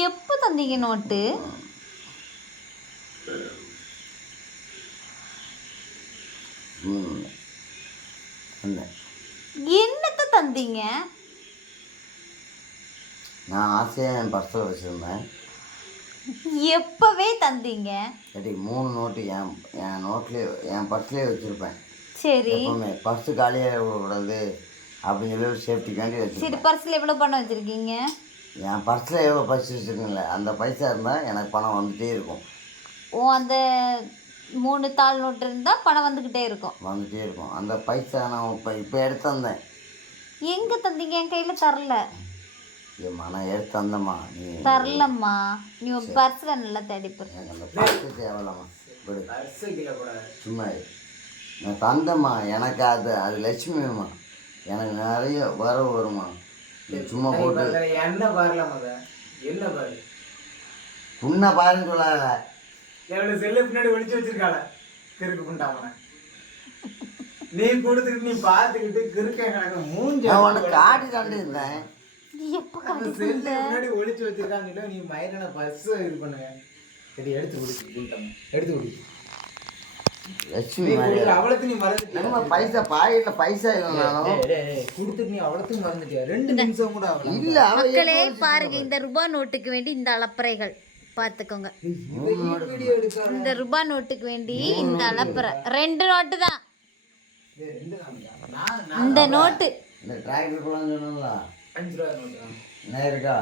எப்போ தந்தீங்க நோட்டு? என்னத்த தந்தீங்க? நான் ஆசையாக என் பர்ஸில் வச்சுருந்தேன். எப்பவே தந்தீங்க? சரி 3 நோட்டு என் நோட்லேயே என் பர்ஸ்லேயே வச்சுருப்பேன். சரி, எப்பவுமே பர்ஸு காலியாக விடக்கூடாது அப்படின்னு சொல்லி ஒரு சேஃப்டிக்காண்டி சரி. வச்சுருப்பேன். பர்ஸில் எவ்வளோ பணம் வச்சுருக்கீங்க? என் பர்ஸில் எவ்வளோ பைசா வச்சுருக்கீங்களே அந்த பைசா இருந்தால் எனக்கு பணம் வந்துகிட்டே இருக்கும். ஓ, அந்த 3 தாள் நோட்டு இருந்தால் பணம் வந்துக்கிட்டே இருக்கும். வந்துகிட்டே இருக்கும். அந்த பைசா நான் இப்போ எடுத்து வந்தேன். எங்கே தந்தீங்க? என் கையில் தரல. ஏம்மா நான் எடுத்து வந்தேம்மா. நீ தரலம்மா. நீ உன் பர்ஸில் நல்லா தேடிப்போம். எனக்கு அந்த பர்ஸு தேவையில்லம்மா. விடு, சும்மா இரு. நான் தந்தேம்மா. எனக்கு அது லட்சுமிம்மா. எனக்கு நிறைய வரவு வருமா. சும்மா போட்டு என்ன பாருலாமா? என்ன பாரு உன்னை பாருன்னு சொல்லாத. எவ்வளவு செல்லு பின்னாடி ஒளிச்சு வச்சிருக்காள கிறுக்கு புண்டாமன. நீ கொடுத்துக்கிட்டு நீ பார்த்துக்கிட்டு கிறுக்க கணக்கு மூஞ்சி நான் உனக்கு காட்டி தாண்டி இருந்தேன். எப்போ அந்த செல்லு பின்னாடி ஒளிச்சு வச்சிருக்கான்னு சொல்லி நீ மயிரான பஸ் இது பண்ணுங்க. சரி எடுத்து குடிச்சு புண்டாம எடுத்து குடி. லட்சுமி மாதிரி அவளுக்கு நீ மறந்துட்டியா? நம்ம பைசா பாக்கெட்டில் பைசா இல்லைனாலும் கொடுத்துட்டு நீ அவளுக்கும் மறந்துட்டியா? 2 நிமிஷம் கூட அவளை இல்லை. மக்களே பாருங்க, இந்த ரூபாய் நோட்டுக்கு வேண்டி இந்த அலப்பறைகள் பார்த்துக்கோங்க. வீடியோ எடுக்க இந்த ரூபாய் நோட்டுக்கு வேண்டி இந்த அலப்பறை 2 நோட்டு தான். இந்த நோட்டு இந்த டிராக்டர் போகலான்னு சொன்னோம்ல, 5 ரூபா நோட்டு தான். என்ன இருக்கா?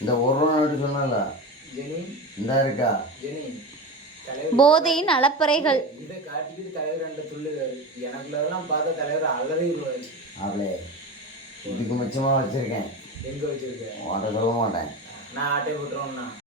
இந்த 1 ரூபா நோட்டு சொன்னல, ஜெனி இந்த இருக்கா? ஜெனி போதையின் அலப்பறைகள். இதை காட்டிக்கிட்டு தலைவர் 2 துள்ளுகாரு. எனக்குள்ளதெல்லாம் பார்த்தா தலைவர் அலறிடுவாரு. அவளே இதுக்கு மிச்சமாக வச்சுருக்கேன். எங்க வச்சிருக்க? உன்கிட்ட சொல்ல மாட்டேன். நான் ஆட்டை விட்டுறோம்னா